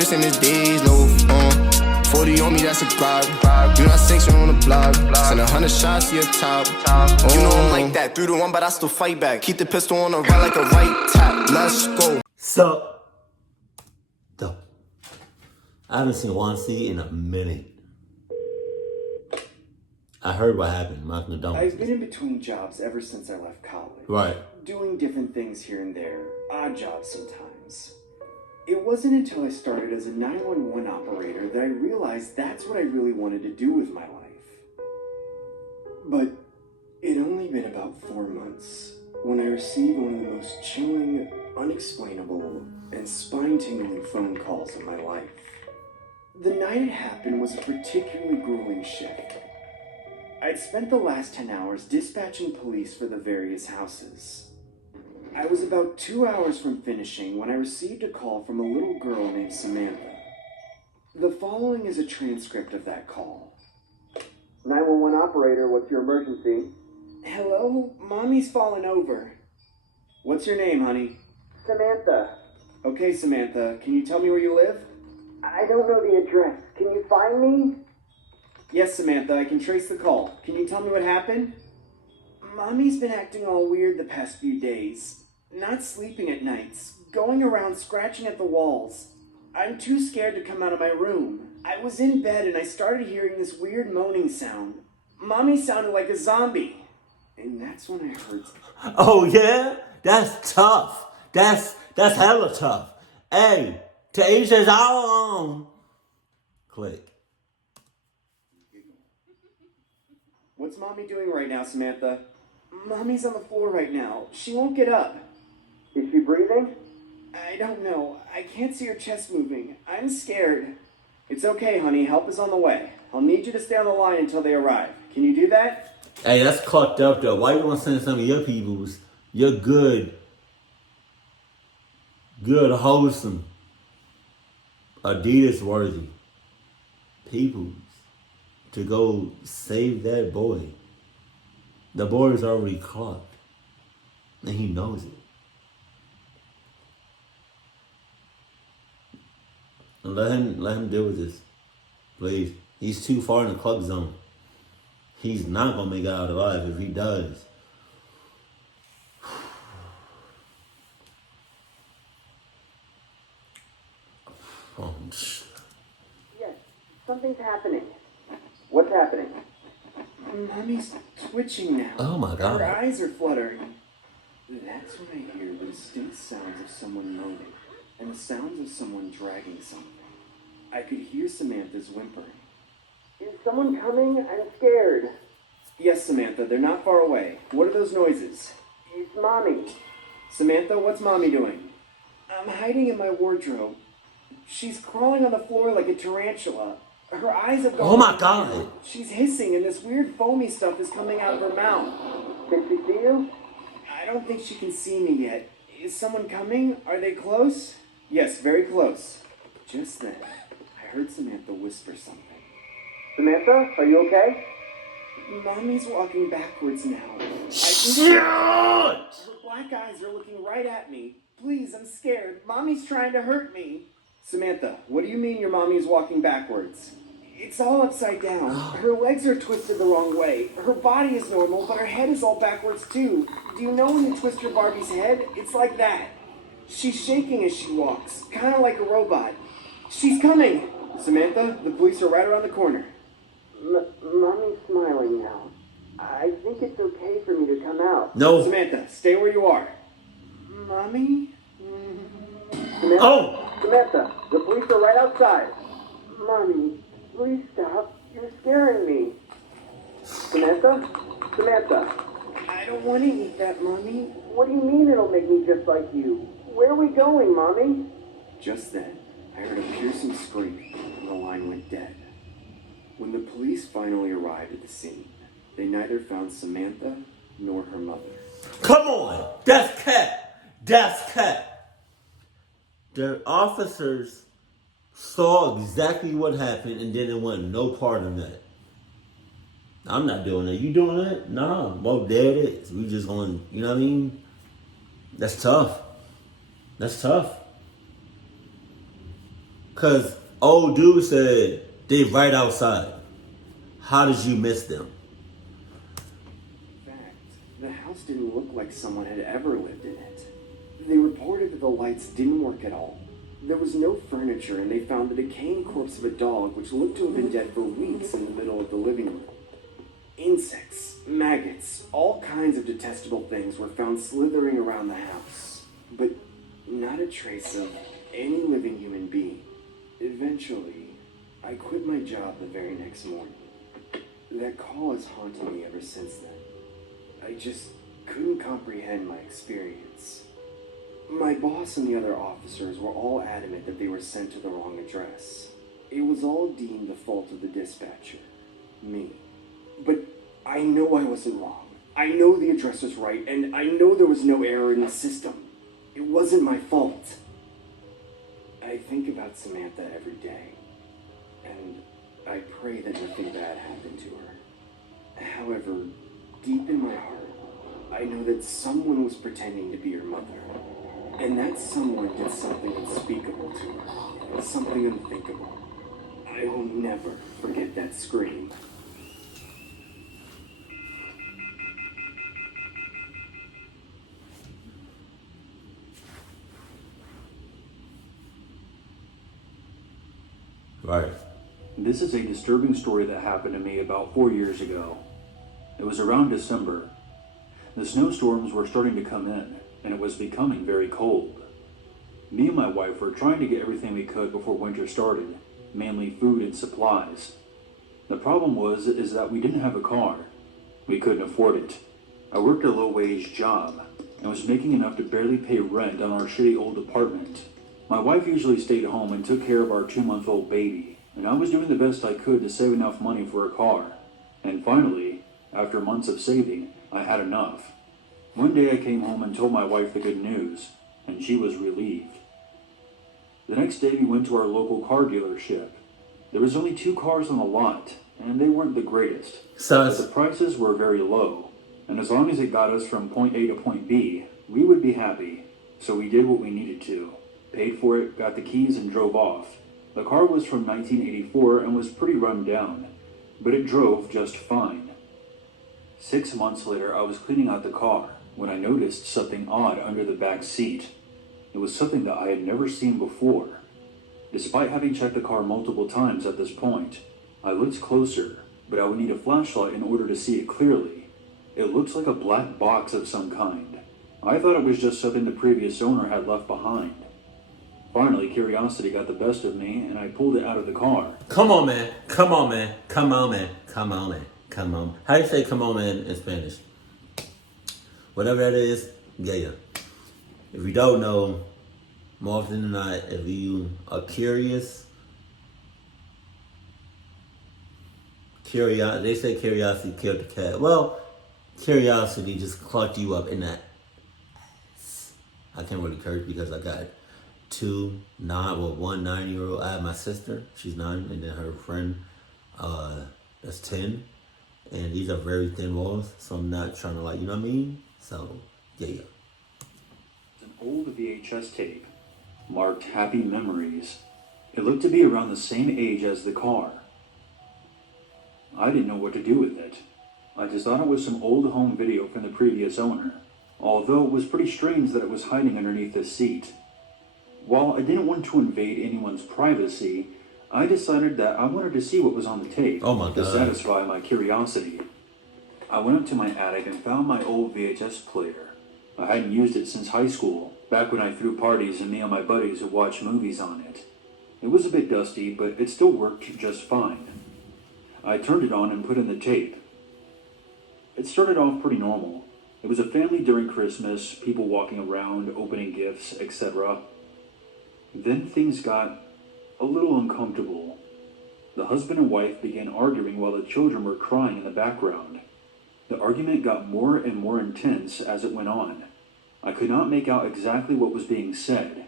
bitch in the days, no, 40 on me, that's a bribe. You know I sanction on the block. Send 100 shots to your top. You know I'm like that, 3-1, but I still fight back. Keep the pistol on the right like a right tap. Let's go. So, I haven't seen Wansee in a minute. I heard what happened. My condolences. I've been in between jobs ever since I left college. Right. Doing different things here and there. Odd jobs sometimes. It wasn't until I started as a 911 operator that I realized that's what I really wanted to do with my life. But it'd only been about 4 months when I received one of the most chilling, unexplainable, and spine-tingling phone calls in my life. The night it happened was a particularly grueling shift. I'd spent the last 10 hours dispatching police for the various houses. I was about 2 hours from finishing when I received a call from a little girl named Samantha. The following is a transcript of that call. 911 operator, what's your emergency? Hello? Mommy's fallen over. What's your name, honey? Samantha. Okay, Samantha, can you tell me where you live? I don't know the address. Can you find me? Yes, Samantha, I can trace the call. Can you tell me what happened? Mommy's been acting all weird the past few days. Not sleeping at nights. Going around scratching at the walls. I'm too scared to come out of my room. I was in bed and I started hearing this weird moaning sound. Mommy sounded like a zombie. And that's when I heard... Oh, yeah? That's tough. That's hella tough. Hey, to each his own. Click. What's Mommy doing right now, Samantha? Mommy's on the floor right now. She won't get up. Is she breathing? I don't know. I can't see her chest moving. I'm scared. It's okay, honey. Help is on the way. I'll need you to stay on the line until they arrive. Can you do that? Hey, that's caught up, though. Why you want to send some of your peoples, your good, wholesome, Adidas-worthy peoples to go save that boy? The boy is already caught, and he knows it. Let him deal with this, please. He's too far in the club zone. He's not gonna make it out alive. If he does, Yes, something's happening. What's happening? Mommy's twitching now. Oh my God. Her eyes are fluttering. That's when I hear the distinct sounds of someone moaning and the sounds of someone dragging something. I could hear Samantha's whimpering. Is someone coming? I'm scared. Yes, Samantha, they're not far away. What are those noises? It's Mommy. Samantha, what's Mommy doing? I'm hiding in my wardrobe. She's crawling on the floor like a tarantula. Her eyes have gone... Oh my God. She's hissing and this weird foamy stuff is coming out of her mouth. Can she see you? I don't think she can see me yet. Is someone coming? Are they close? Yes, very close. Just then, I heard Samantha whisper something. Samantha, are you okay? Mommy's walking backwards now. Shit! Her black eyes are looking right at me. Please, I'm scared. Mommy's trying to hurt me. Samantha, what do you mean your mommy is walking backwards? It's all upside down. Her legs are twisted the wrong way. Her body is normal, but her head is all backwards too. Do you know when you twist your Barbie's head? It's like that. She's shaking as she walks, kind of like a robot. She's coming! Samantha, the police are right around the corner. Mommy's smiling now. I think it's okay for me to come out. No. Samantha, stay where you are. Mommy? Samantha? Oh! Samantha, the police are right outside. Mommy, please stop. You're scaring me. Samantha? Samantha? I don't want to eat that, Mommy. What do you mean it'll make me just like you? Where are we going, Mommy? Just then, I heard a piercing scream, and the line went dead. When the police finally arrived at the scene, they neither found Samantha nor her mother. Come on! That's cat! That's cat! The officers saw exactly what happened and didn't want no part of that. I'm not doing that. You doing that? Nah. Well, there it is. We just going, you know what I mean? That's tough. That's tough. Because old dude said they right outside. How did you miss them? In fact, the house didn't look like someone had ever lived in it. They reported that the lights didn't work at all. There was no furniture, and they found the decaying corpse of a dog which looked to have been dead for weeks in the middle of the living room. Insects, maggots, all kinds of detestable things were found slithering around the house, but not a trace of any living human being. Eventually, I quit my job the very next morning. That call has haunted me ever since then. I just couldn't comprehend my experience. My boss and the other officers were all adamant that they were sent to the wrong address. It was all deemed the fault of the dispatcher, me. But I know I wasn't wrong. I know the address was right, and I know there was no error in the system. It wasn't my fault. I think about Samantha every day, and I pray that nothing bad happened to her. However, deep in my heart, I know that someone was pretending to be her mother. And that someone did something unspeakable to her, something unthinkable. I will never forget that scream. Right. This is a disturbing story that happened to me about 4 years ago. It was around December. The snowstorms were starting to come in, and it was becoming very cold. Me and my wife were trying to get everything we could before winter started, mainly food and supplies. The problem is that we didn't have a car. We couldn't afford it. I worked a low-wage job and was making enough to barely pay rent on our shitty old apartment. My wife usually stayed home and took care of our 2-month-old baby, and I was doing the best I could to save enough money for a car. And finally, after months of saving, I had enough. One day I came home and told my wife the good news, and she was relieved. The next day we went to our local car dealership. There was only 2 cars on the lot, and they weren't the greatest. But the prices were very low, and as long as it got us from point A to point B, we would be happy. So we did what we needed to. Paid for it, got the keys, and drove off. The car was from 1984 and was pretty run down, but it drove just fine. 6 months later, I was cleaning out the car when I noticed something odd under the back seat. It was something that I had never seen before. Despite having checked the car multiple times at this point, I looked closer, but I would need a flashlight in order to see it clearly. It looks like a black box of some kind. I thought it was just something the previous owner had left behind. Finally, curiosity got the best of me, and I pulled it out of the car. Come on, man. Come on, man. Come on, man. Come on, man. Come on. How do you say come on, man, in Spanish? Whatever that is, yeah. If you don't know, more often than not, if you are curious, they say curiosity killed the cat. Well, curiosity just clucked you up in that. I can't really curse because I got 1 9-year-old. I have my sister, she's 9, and then her friend, that's 10. And these are very thin walls, so I'm not trying to, you know what I mean? So, yeah. An old VHS tape marked Happy Memories. It looked to be around the same age as the car. I didn't know what to do with it. I just thought it was some old home video from the previous owner, although it was pretty strange that it was hiding underneath the seat. While I didn't want to invade anyone's privacy, I decided that I wanted to see what was on the tape to satisfy my curiosity. I went up to my attic and found my old VHS player. I hadn't used it since high school, back when I threw parties and me and my buddies would watch movies on it. It was a bit dusty, but it still worked just fine. I turned it on and put in the tape. It started off pretty normal. It was a family during Christmas, people walking around, opening gifts, etc. Then things got a little uncomfortable. The husband and wife began arguing while the children were crying in the background. The argument got more and more intense as it went on. I could not make out exactly what was being said.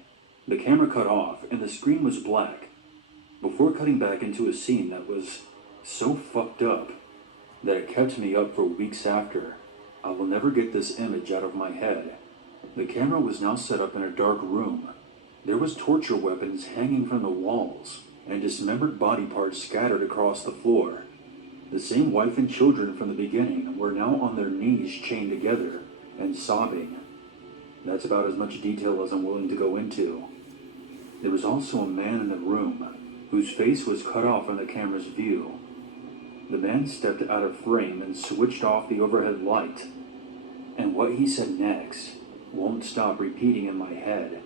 The camera cut off and the screen was black, before cutting back into a scene that was so fucked up that it kept me up for weeks after. I will never get this image out of my head. The camera was now set up in a dark room. There was torture weapons hanging from the walls, and dismembered body parts scattered across the floor. The same wife and children from the beginning were now on their knees chained together and sobbing. That's about as much detail as I'm willing to go into. There was also a man in the room whose face was cut off from the camera's view. The man stepped out of frame and switched off the overhead light. And what he said next won't stop repeating in my head.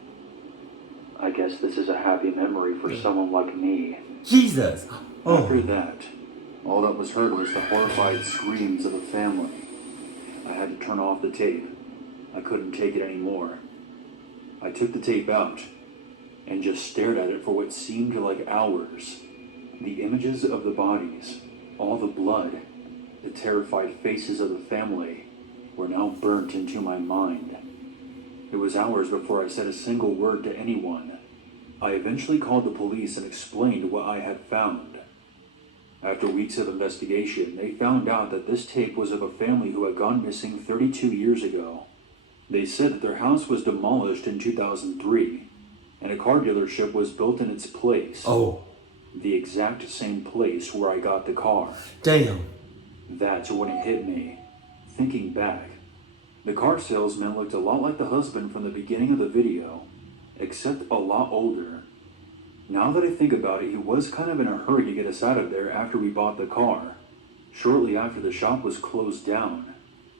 I guess this is a happy memory for someone like me. Jesus! Oh. After that, all that was heard was the horrified screams of the family. I had to turn off the tape. I couldn't take it anymore. I took the tape out and just stared at it for what seemed like hours. The images of the bodies, all the blood, the terrified faces of the family were now burnt into my mind. It was hours before I said a single word to anyone. I eventually called the police and explained what I had found. After weeks of investigation, they found out that this tape was of a family who had gone missing 32 years ago. They said that their house was demolished in 2003, and a car dealership was built in its place. Oh. The exact same place where I got the car. Damn. That's when it hit me. Thinking back, the car salesman looked a lot like the husband from the beginning of the video, except a lot older. Now that I think about it, he was kind of in a hurry to get us out of there after we bought the car, shortly after the shop was closed down,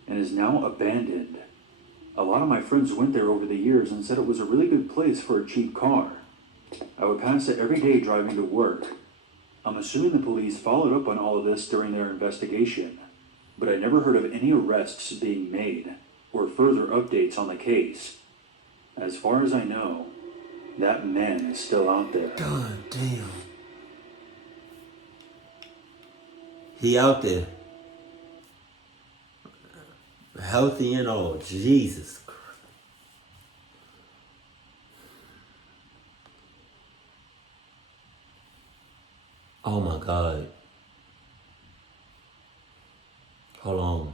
and is now abandoned. A lot of my friends went there over the years and said it was a really good place for a cheap car. I would pass it every day driving to work. I'm assuming the police followed up on all of this during their investigation, but I never heard of any arrests being made or further updates on the case. As far as I know, that man is still out there. God damn. He out there. Healthy and all. Jesus Christ. Oh my God. Hold on.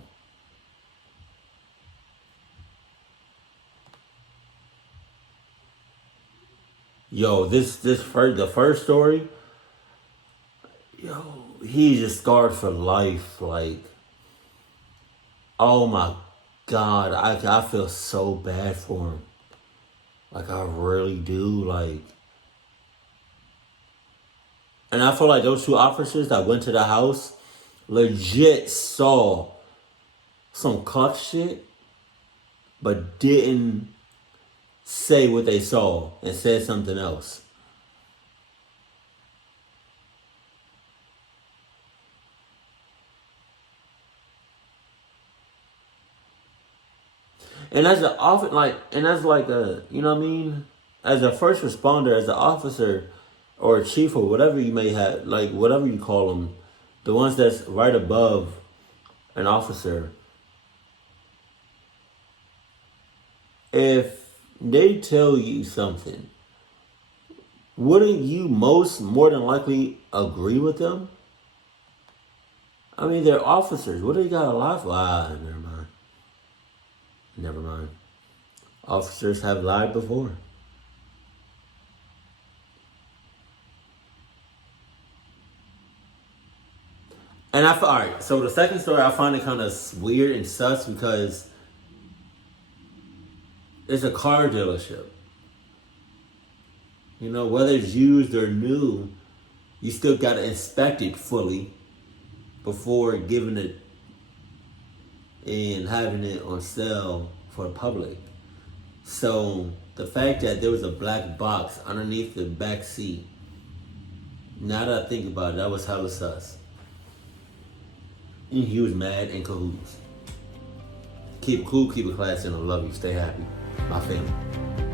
Yo, the first story, yo, he just scarred for life. Like, oh my God, I feel so bad for him. Like, I really do. Like, and I feel like those two officers that went to the house legit saw some cuck shit, but didn't say what they saw and said something else. And as a you know what I mean? As a first responder, as an officer or a chief or whatever you may have, like whatever you call them, the ones that's right above an officer, if they tell you something, wouldn't you more than likely agree with them? I mean, they're officers. What do they got to lie for? Never mind. Officers have lied before. And alright, so the second story I find it kind of weird and sus because it's a car dealership. You know, whether it's used or new, you still got to inspect it fully before giving it and having it on sale for the public. So the fact that there was a black box underneath the back seat, now that I think about it, that was hella sus. And he was mad in cahoots. Keep it cool, keep it classy, and I love you. Stay happy. My family.